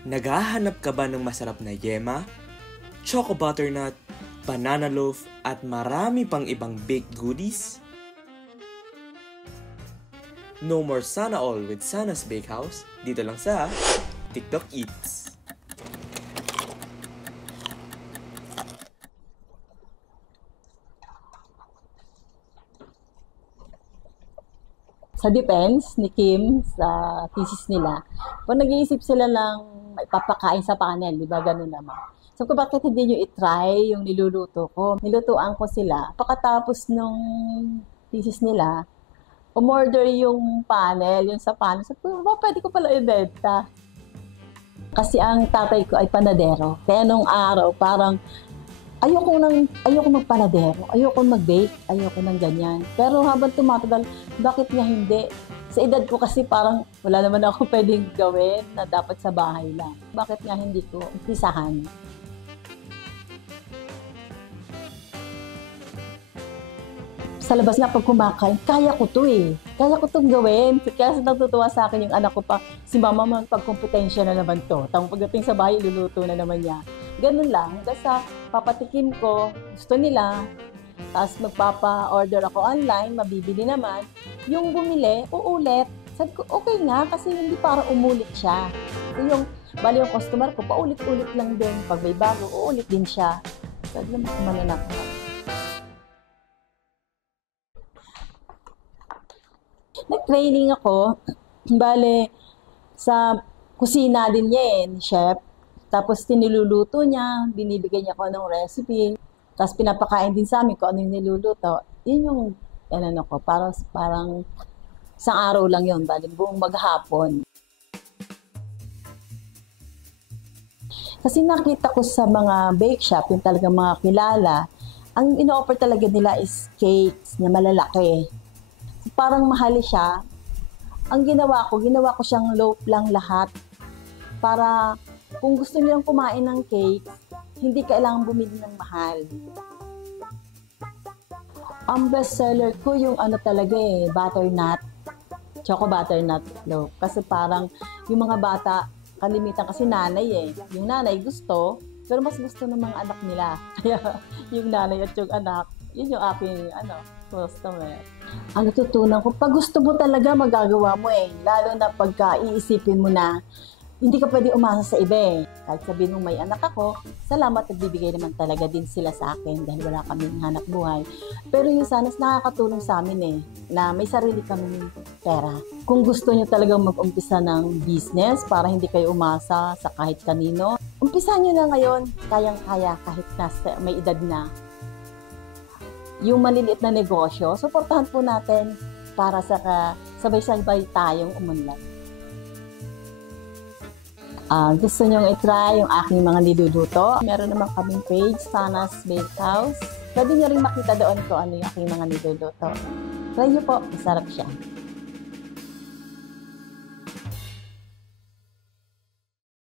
Naghahanap ka ba ng masarap na yema, choco butternut, banana loaf, at marami pang ibang baked goodies? No more Sana All with Sana's Bakehouse, dito lang sa TikTok Eats. Sa defense ni Kim sa thesis nila, kung nag-iisip sila lang ipapakain sa panel, di ba ganun naman. So kung bakit hindi nyo i-try yung niluluto ko? Nilutuan ko sila. Pagkatapos nung thesis nila, umorder yung panel, yung sa panel. So pwede ko pala ibenta. Kasi ang tatay ko ay panadero. Kaya nung araw, parang ayoko magpanadero, ayoko mag-bake, ayoko ng ganyan. Pero habang tumatagal, bakit nga hindi? Sa edad ko kasi parang wala naman ako pwedeng gawin na dapat sa bahay lang. Bakit nga hindi ko umpisahan? Sa labas nga pag kumakain, kaya ko to eh. Kaya ko itong gawin. Kaya natutuwa sa akin yung anak ko pa, si mama magpagkompetensya na naman to. Tapos pagdating sa bahay, luluto na naman niya. Ganun lang. Hanggang sa papatikim ko, gusto nila. Tapos magpapa-order ako online, mabibili naman. Yung bumili, uulit. Sabi ko, okay nga, kasi hindi para umulit siya. So bali yung customer ko, paulit-ulit lang din. Pag may bago, uulit din siya. Sabi naman, mananak ako. Nag-training ako, bale, sa kusina din niya ni chef. Tapos tiniluluto niya, binibigay niya ko ng recipe. Tapos pinapakain din sa amin kung ano yung niluluto. Yun yung, ko, parang isang araw lang yun, bale, buong maghapon. Kasi nakita ko sa mga bake shop, yung talagang mga kilala, ang ino-offer talaga nila is cakes na malalaki. Parang mahali siya. Ang ginawa ko siyang loaf lang lahat. Para kung gusto niyo kumain ng cake, hindi kailangan bumili ng mahal. Ang best seller ko yung talaga butternut. Choco butternut loaf. Kasi parang yung mga bata, kalimitan kasi nanay Yung nanay gusto, pero mas gusto ng mga anak nila. Kaya yung nanay at yung anak, yun yung aking customer. Ang natutunan ko, pag gusto mo talaga, magagawa mo Lalo na pagka iisipin mo na, hindi ka pwede umasa sa iba Kahit sabihin mong may anak ako, salamat at bibigay naman talaga din sila sa akin dahil wala kaming hanap buhay. Pero yung sanas nakakatulong sa amin na may sarili kaming pera. Kung gusto nyo talagang mag-umpisa ng business para hindi kayo umasa sa kahit kanino, umpisa nyo na ngayon, kayang-kaya kahit may edad na. Yung maliliit na negosyo, suportahan po natin para sa sabay-sabay tayong umunlad. Gusto nyong i-try yung aking mga niluluto? Meron naman kaming page, Sana's Bakehouse. Pwede nyo rin makita doon kung ano yung aking mga niluluto. Try nyo po, masarap siya.